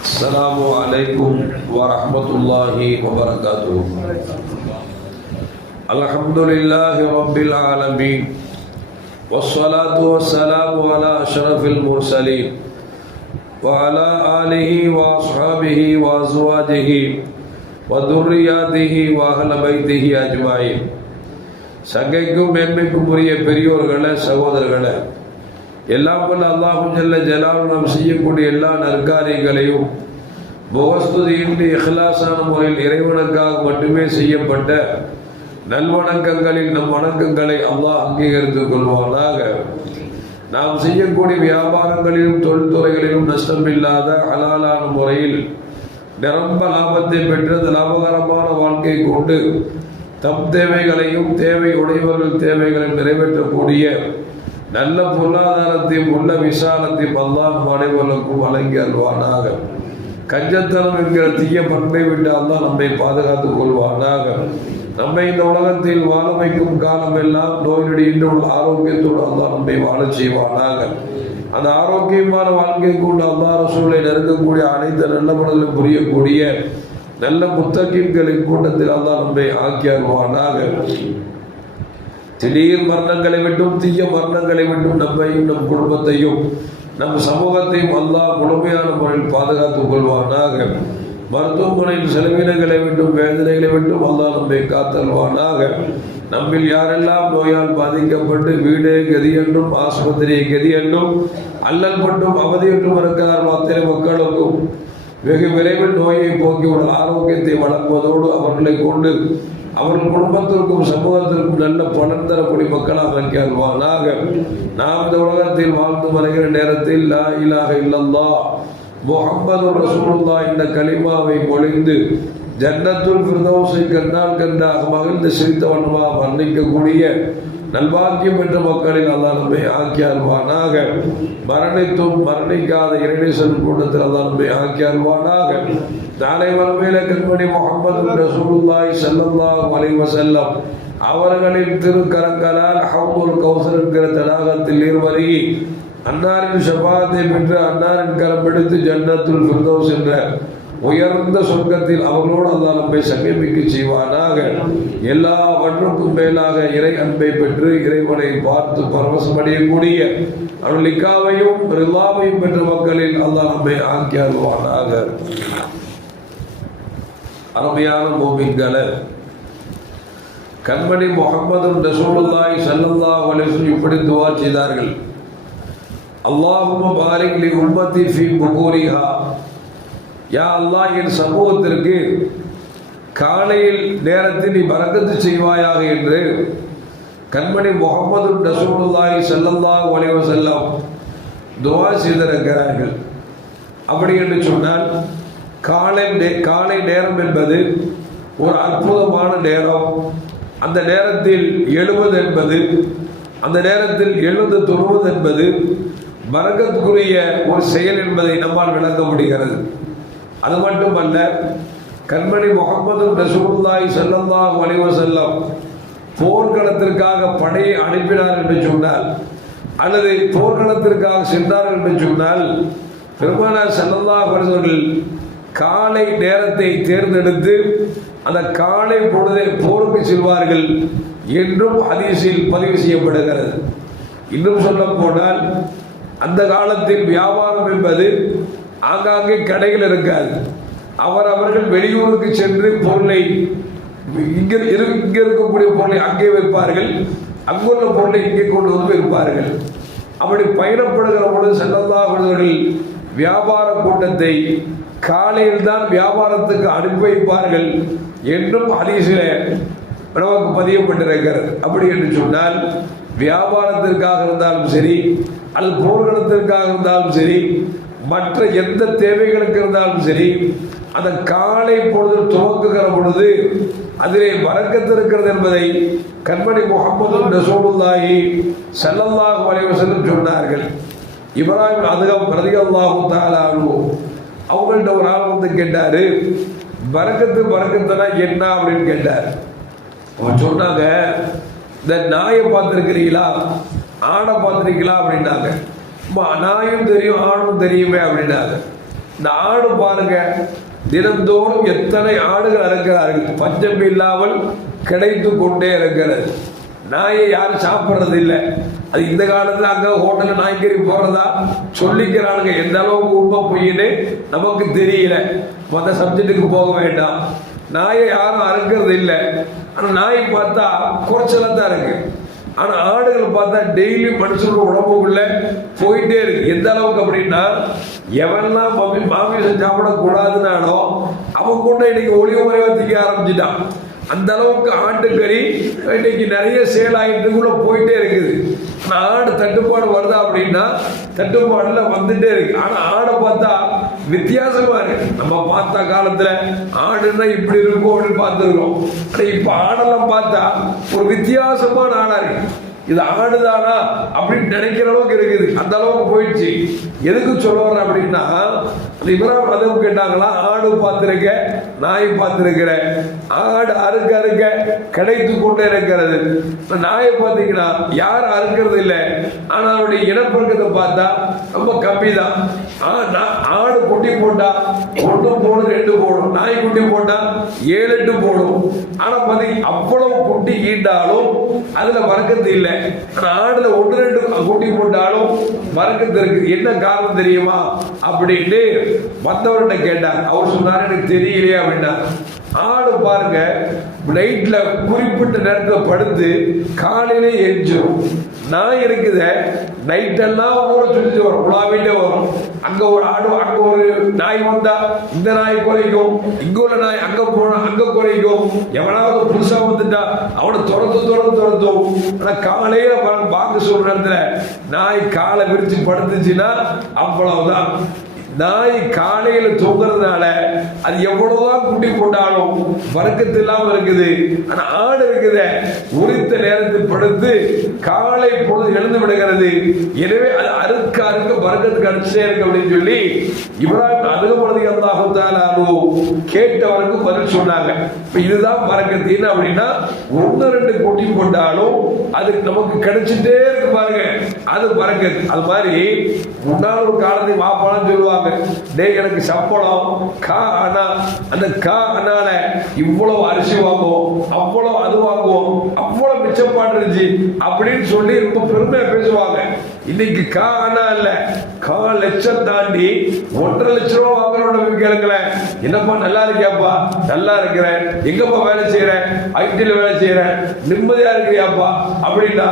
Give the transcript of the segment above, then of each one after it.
السلام عليكم ورحمة الله وبركاته. الحمد لله رب العالمين والصلاة والسلام على أشرف المرسلين وعلى آله وأصحابه وأزواجه وذرياته وأهل بيته أجمعين. சங்கைக்கும் மேன்மைக்கும் உரிய பெரியோர்களே, சகோதரர்களே, எல்லாம் வல்ல அல்லாஹ் ஜல்ல ஜலாலுஹு நாம் செய்யக்கூடிய எல்லா நற்காரியங்களையும் முகஸ்துதியின்றி இஹ்லாஸான முறையில் இறைவனுக்காக மட்டுமே செய்யப்பட்ட நல்வணக்கங்களில் நம் வணக்கங்களை அல்லாஹ் அங்கீகரித்துக் கொள்வானாக. நாம் செய்யக்கூடிய வியாபாரங்களிலும் தொழில்துறைகளிலும் நஷ்டமில்லாத ஹலாலான முறையில் நிரம்ப லாபத்தை பெற்று லாபகரமான வாழ்க்கை கொண்டு தம் தேவைகளையும் தேவை உடையவர்கள் தேவைகளையும் நிறைவேற்றக்கூடிய நல்ல பொருளாதாரத்தையும் உள்ள விசாலத்தையும் அல்லாஹ் அனைவருக்கும் வழங்கி அல்வானாக. கஞ்சத்தனம் என்கிற தீய பண்பை விட்டு அல்லாஹ் நம்மை பாதுகாத்துக் கொள்வானாக. நம்மை இந்த உலகத்தில் வாழ வைக்கும் காலம் எல்லாம் நோயினுடைய இன்று ஆரோக்கியத்தோடு அல்லாஹ் நம்மை வாழச் செய்வானாக. அந்த ஆரோக்கியமான வாழ்க்கை கொண்டு அல்லாஹ் ரசூலை நெருங்கக்கூடிய அனைத்து நல்ல மனதிலும் புரியக்கூடிய நல்ல முத்தகீன்களின் கூட்டத்தில் அல்லாஹ் நம்மை ஆக்கி அருள்வானாக. திடீர் மரணங்களை விட்டும் தீய மரணங்களை விட்டும் நம்மையும் நம் குடும்பத்தையும் நம் சமூகத்தையும் அல்லாஹ் முழுமையான முறையில் பாதுகாத்துக் கொள்வானாக. மருத்துவமனையில் செலவினங்களை விட்டும் வேதனைகளை விட்டும் அல்லாஹ் நம்மை காத்தல்வானாக. நம்மில் யாரெல்லாம் நோயால் பாதிக்கப்பட்டு வீடே கதி என்றும் ஆஸ்பத்திரியை கதி என்றும் அல்லல் பட்டும் அவதியற்றும் இருக்கிறார்கள் அத்தனை மக்களுக்கும் வெகு விரைவில் நோயை போக்கி ஒரு ஆரோக்கியத்தை வழங்குவதோடு அவர்களை கொண்டு அவர்கள் குடும்பத்திற்கும் சமூகத்திற்கும் நல்ல பலன் தரக்கூடிய மக்களாக வைக்கல்வானாக. நாம் இந்த உலகத்தில் வாழ்ந்து வருகிற நேரத்தில் லா இலாஹ இல்லல்லாஹ் முஹம்மது ரசூலுல்லாஹ் இந்த கலிமாவை மொழிந்து ஜன்னத்துல் ஃபிர்தௌஸை கண்டால் கண்டாக மகிழ்ந்து சிரித்தவனமாக வர்ணிக்கக்கூடிய நல்வாக்கியம் பெற்ற மக்களில் அல்லாஹ் நம்மை ஆக்கி அல்வானாக. மரணித்தும் மரணிக்காத இறைநேசன் கூட்டத்தில் அல்லாஹ் நம்மை ஆக்கி அல்வானாக. நாளை மறுமையில கண்மணி முஹம்மது ரசூலுல்லாஹி ஸல்லல்லாஹு அலைஹி வஸல்லம் அவர்களின் திருக்கரங்களால் ஹவ்துல் கௌசர் என்கிற தடாகத்தில் நீர்வருகி அன்னாரின் ஷஃபாஅத்தை பெற்று அன்னாரின் கரம் பிடித்து ஜன்னத்துல் ஃபிர்தௌஸ் என்ற உயர்ந்த சொர்க்கத்தில் அவர்களோடு அல்லாஹ் நம்மை சங்கமிக்க செய்வானாக. எல்லாவற்றுக்கும் மேலாக இறை அன்பை பெற்று இறைவனை பார்த்து பரவசமடையக்கூடிய அவர்கள் லிக்காவையும் ரிலாவையும் பெற்ற மக்களில் அல்லாஹ் நம்மை ஆக்கி அருள்வானாக. அருமையான மோமின்களே, கண்மணி முஹம்மது ரசூலுல்லாஹி ஸல்லல்லாஹு அலைஹி வஸல்லம் இப்படி துஆ செய்தார்கள். அல்லாஹும்ம பாரிக் லி உம்மத்தி ஃபீ புகூரிஹா. யா அல்லாஹ், என் சமூகத்திற்கு காலையில் நேரத்தில் நீ பரக்கத்து செய்வாயாக என்று கண்மணி முஹம்மது ரசூலுல்லாஹி ஸல்லல்லாஹு அலைஹி வஸல்லம் துஆ செய்திருக்கிறார்கள். அப்படி என்று சொன்னால் காலை நேரம் என்பது ஒரு அற்புதமான நேரம். அந்த நேரத்தில் எழுவது என்பது, அந்த நேரத்தில் எழுந்து தொழுவது என்பது பரக்கத்துக்குரிய ஒரு செயல் என்பதை நம்மால் விளங்க முடிகிறது. அது மட்டுமல்ல, கண்மணி முஹம்மது ரசூலுல்லாஹி ஸல்லல்லாஹு அலைஹி வஸல்லம் போர்க்களத்திற்காக படையை அனுப்பினார் என்று சொன்னால் அல்லது போர்க்களத்திற்காக சென்றார்கள் என்று சொன்னால் பெருமானார் ஸல்லல்லாஹு அலைஹி வஸல்லம் காலை நேரத்தை தேர்ந்தெடுத்து அந்த காலை பொழுதை போருக்கு செல்வார்கள் என்றும் ஹதீஸில் பதிவு செய்யப்படுகிறது. இன்னும் சொல்ல போனால் அந்த காலத்தில் வியாபாரம் என்பது ஆங்காங்கே கடைகள் இருக்காது. அவர்கள் வெளியூருக்கு சென்று பொருளை இங்கே இருக்கக்கூடிய பொருளை அங்கே வைப்பார்கள், அங்குள்ள பொருளை இங்கே கொண்டு வந்து வைப்பார்கள். அப்படி பயணப்படுகிற பொழுது ஸல்லல்லாஹு அலைஹி வஸல்லம் வியாபார கூட்டத்தை காலையில் தான் வியாபாரத்துக்கு அனுப்பி வைப்பார்கள் என்றும் ஹதீஸிலே நமக்கு பதியப்பட்டிருக்கிறது. அப்படி என்று சொன்னால் வியாபாரத்திற்காக இருந்தாலும் சரி அல்லது போர்க்களத்திற்காக இருந்தாலும் சரி மற்ற எந்த தேவைகளுக்கு இருந்தாலும் சரி அந்த காலை பொழுது துவக்குகிற பொழுது அதிலே பரக்கத்து இருக்கிறது என்பதை கண்மணி முஹம்மது ரசூலுல்லாஹி ஸல்லல்லாஹு அலைஹி வஸல்லம் சொன்னார்கள். இப்ராஹிம் அதுகம் ரலியல்லாஹு தஆலா அன்ஹு அவங்கள்ட்ட ஒரு ஆள் வந்து கேட்டாரு, பரக்கத்துனா என்ன அப்படின்னு கேட்டார். அவன் சொன்னாங்க, இந்த நாயை பார்த்துருக்கிறீங்களா, ஆடை பார்த்துருக்கீங்களா அப்படின்னாங்க. நாயும் தெரியும் ஆணும் தெரியுமே அப்படின்னாங்க. இந்த ஆடு பாருங்க, தினந்தோறும் எத்தனை ஆடுகள் இருக்கிறார்கள், பஞ்சம் இல்லாமல் கிடைத்து கொண்டே இருக்கிறது. நாயை யாரும் சாப்பிட்றது இல்லை. அது இந்த காலத்தில் அங்கே ஹோட்டலில் நாய்க்கறி போடுறதா சொல்லிக்கிறானுங்க. எந்த அளவுக்கு உண்மை பொய்ன்னு நமக்கு தெரியல. மற்ற சப்ஜெக்டுக்கு போக வேண்டாம். நாயை யாரும் அறுக்கிறது இல்லை. ஆனால் நாய் பார்த்தா குறைச்சலாக தான் இருக்கு. ஆனால் ஆடுகள் பார்த்தா டெய்லி மனுஷனோட உடம்புக்குள்ள போயிட்டே இருக்கு. எந்த அளவுக்கு அப்படின்னா, எவன்லாம் மாமிசம் சாப்பிடக்கூடாதுனானோ அவன் கூட இன்னைக்கு ஒளிவு முறையாக திக்க ஆரம்பிச்சுட்டான். அந்த அளவுக்கு ஆட்டுக்கறி இன்னைக்கு நிறைய சேல் ஆகிட்டுக்குள்ள போயிட்டே இருக்குது. ஆனால் ஆடு தட்டுப்பாடு வருதா அப்படின்னா தட்டுப்பாடுல வந்துட்டே இருக்கு. ஆனால் ஆடை பார்த்தா வித்தியாசமா இருக்கு. நம்ம பார்த்த காலத்துல ஆடுன்னா இப்படி இருக்கும் அப்படின்னு பார்த்துருக்கோம். ஆனால் இப்போ ஆடெல்லாம் பார்த்தா ஒரு வித்தியாசமான ஆடா இருக்கு. இது ஆடுதானா அப்படின்னு நினைக்கிற அளவுக்கு இருக்குது. அந்த அளவுக்கு போயிடுச்சு. எதுக்கு சொல்ல வர்றேன் அப்படின்னா, இப்ராஹிம் அதுவும் கேட்டாங்களா, ஆடு பார்த்திருக்க, நாய் பார்த்திருக்கிற, ஆடு அறுக்க அறுக்க கிடைத்து கொண்டே இருக்கிறது. நாயை பார்த்தீங்கன்னா யாரும் அறுக்கிறது இல்லை. ஆனால் அவருடைய இனப்பெருக்கத்தை பார்த்தா ரொம்ப கம்மி தான். ஆடு குட்டி போட்டா 1 போடும் 2 போடும், நாய் குட்டி போட்டா 7 8 போடும். ஆனா பார்த்தீங்க அவ்வளவு குட்டி ஈண்டாலும் அதுல வர்க்கத்து இல்லை. ஆடுல 1 2 குட்டி போட்டாலும் வர்க்கத்து இருக்கு. என்ன காரணம் தெரியுமா அப்படின்னு மற்றவர்கிட்ட கேட்டாங்க. அவர் சொன்னாரு, எனக்கு தெரியலையே அப்படின்னா. ஆடு பாருங்க, நைட்ல குறிப்பிட்ட நேரத்தில் படுத்து காலையிலே எரிஞ்சிடும். நாய் இருக்குது, நைட்டெல்லாம் ஊரை சுற்றி வரும், உலாவிட்டே வரும். அங்க ஒரு ஆடு, அங்க ஒரு நாய் வந்தா இந்த நாய் குறைக்கும், இங்க உள்ள நாய் அங்க போனா அங்க குறைக்கும். எவனாவது புதுசா வந்துட்டா அவனை துரத்தும். ஆனா காலையில பாங்க சொல்ற இடத்துல நாய் காலை விரிச்சு படுத்துச்சுன்னா அவ்வளவுதான். நாய் காலையில தூங்குறதுனால அது எவ்வளவுதான் குட்டி போட்டாலும் வர்க்கத்து இல்லாம இருக்குது. ஆனா ஆடு இருக்குது, உரித்த நேரத்தில் படுத்து காலை பொழுது எழுந்து விடுகிறது. எனவே அது அறுக்க வர்க்கத்துக்கு அடிச்சே இருக்கு அப்படின்னு சொல்லி இப்ராஹிம் அதுபொழுது கேட்டவருக்கு பதில் சொன்னாங்க. இதுதான் வர்க்கத்து. என்ன அப்படின்னா, 1 2 குட்டி போட்டாலும் அது நமக்கு கிடைச்சிட்டே இருக்கு பாருங்க, அது வர்க்கத்து. அது மாதிரி முன்னாள் ஒரு காலத்துக்கு வாப்பான்னு சொல்லுவாங்க, டேய் எனக்கு சம்பளம் கா அண்ணா, அந்த கா அண்ணால இவ்வளவு அரிசி வாங்குவோம், அவ்வளவு அது வாங்குவோம், அவ்வளவு மிச்சப்பாடு இருந்துச்சு அப்படின்னு சொல்லி ரொம்ப பெருமையா பேசுவாங்க. இன்னைக்கு கா அண்ணா இல்ல, கா லட்சம் தாண்டி 1.5 லட்சம் ரூபாய் வாங்குறோம். கேளுங்களேன், என்னப்பா நல்லா இருக்கியாப்பா? நல்லா இருக்கிறேன். எங்கப்பா வேலை செய்யறேன்? ஐடில வேலை செய்யறேன். நிம்மதியா இருக்கிறியாப்பா அப்படின்னா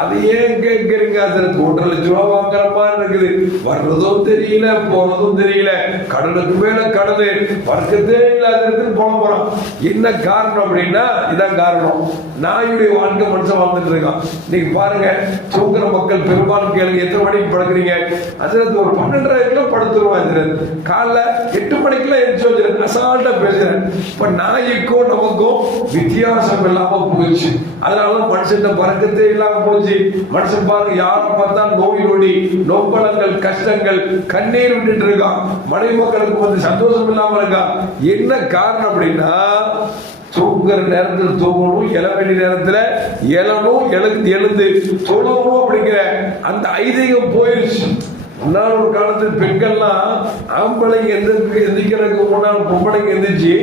அது ஏன் கேட்கறீங்க? 1.5 லட்சம் ரூபாய் வாங்குற மாதிரி இருக்குது. வர்றதும் தெரியல, போறதும் தெரியல, கடனுக்கு மேல கடனு, வர்க்கத்தே இல்லாத போறோம். என்ன காரணம் அப்படின்னா, இதான் காரணம். நாயுடைய வாழ்க்கை மனுஷன் வாழ்ந்துட்டு இருக்கான். இன்னைக்கு பாருங்க, தூங்குற மக்கள் பெரும்பாலும் கேளுங்க, எத்தனை மணிக்கு படுக்கிறீங்க? அது ஒரு 12:30 படுத்துருவாங்க. காலைல 8 மணிக்கெல்லாம் எரிச்சு வச்சிருக்கேன், அசால்ட்டா பேசுறேன். இப்ப நாய்க்கும் நமக்கும் வித்தியாசம் இல்லாம போயிடுச்சு. அதனால மனுஷன் பறக்கத்தே இல்லாம போச்சு. மனுஷன் பாருங்க, யாரும் பார்த்தா நோய் நொடி, நொம்பலங்கள், கஷ்டங்கள், கண்ணீர் விட்டுட்டு இருக்கான். மனைவி மக்களுக்கு வந்து சந்தோஷம் இல்லாம இருக்கா. என்ன காரணம் அப்படின்னா, தூங்குற நேரத்தில் தூங்கணும், எழ வேண்டிய நேரத்தில் எழணும், எழுந்து தொழணும் அப்படிங்கிற அந்த ஐதீகம் போயிடுச்சு. முன்னாள் ஒரு காலத்தில் பெண்கள்லாம் ஆம்பளைங்க எந்திக்கிறதுக்கு முன்னால் பொம்பளைங்க எந்திரிச்சு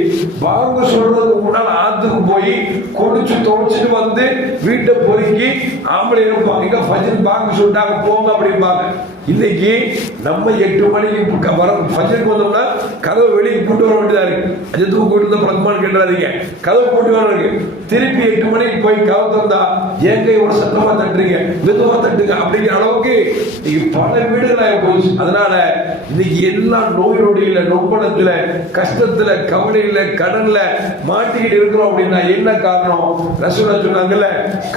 வாங்க சொல்றதுக்கு முன்னால் ஆத்துக்கு போய் குடிச்சு துவைச்சிட்டு வந்து வீட்டை பொறுக்கி ஆம்பளை இருப்பாங்க. இங்க ஃபஜ்ர் பாங்க சொல்லிட்டாங்க போங்க அப்படிம்பாங்க. இன்னைக்கு நம்ம 8 மணிக்கு ஃபஜ்ருக்கு வந்தோம்னா கதவை வெளியே போட்டு வர வேண்டியதா இருக்கு. அஜத்துக்கு போட்டு தான் பிரதமான கேட்டுறாதீங்க, கதவை போட்டு வர இருக்கு. திருப்பி 8 மணிக்கு போய் கதவை தந்தா ஏங்க இவ்வளவு சத்தமா தட்டுறீங்க, மெதுவா தட்டுங்க அப்படிங்கிற அளவுக்கு இன்னைக்கு பல வீடுகள் போச்சு. அதனால இன்னைக்கு எல்லாம் நோய் நொடியில, நொம்பலத்துல, கஷ்டத்துல, கவலையில, கடன்ல மாட்டிக்கிட்டு இருக்கிறோம். அப்படின்னா என்ன காரணம்? ரசூலா சொன்னாங்கல்ல,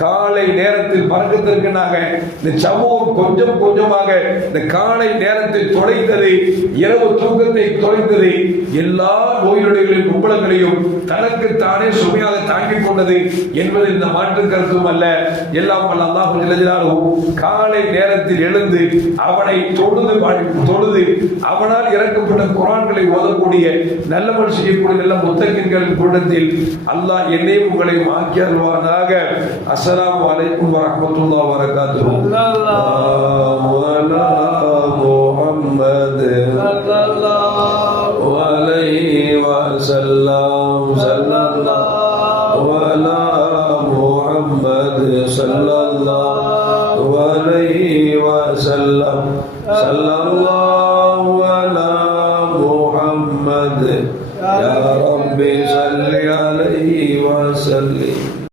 காலை நேரத்தில் பறக்கத்திற்குனாங்க இந்த சமூகம் கொஞ்சம் கொஞ்சமாக இந்த காலை நேரத்தை தொலைத்தது, இரவு தூக்கத்தை தொலைத்தது, எல்லா நோய் நொடிகளின் கும்பலங்களையும் தனக்கு தானே சுமையாக தாங்கிக் கொண்டது என்பது இந்த மாற்று கருத்தும் அல்ல. எல்லாம் வல்ல அல்லாஹ் ஜல்ல ஜலாலுஹு காலை நேரத்தில் எழுந்து அவனை தொழுது அவனால் இறக்கப்பட்ட குர்ஆன்களை ஓதக்கூடிய நல்லவன் செய்யக்கூடிய நல்ல முத்தகின்களின் கூட்டத்தில் அல்லாஹ் என்னையும் உங்களையும் ஆக்கி அருள்வானாக. அஸ்ஸலாமு அலைக்கும் வரஹ்மத்துல்லாஹி வபரகாத்துஹு. அல்லாஹு அலா முஹம்மது ஸல்லல்லாஹு وسلم صلى الله على محمد صلى الله عليه وسلم صلى الله على محمد يا رب صل عليه وسلم.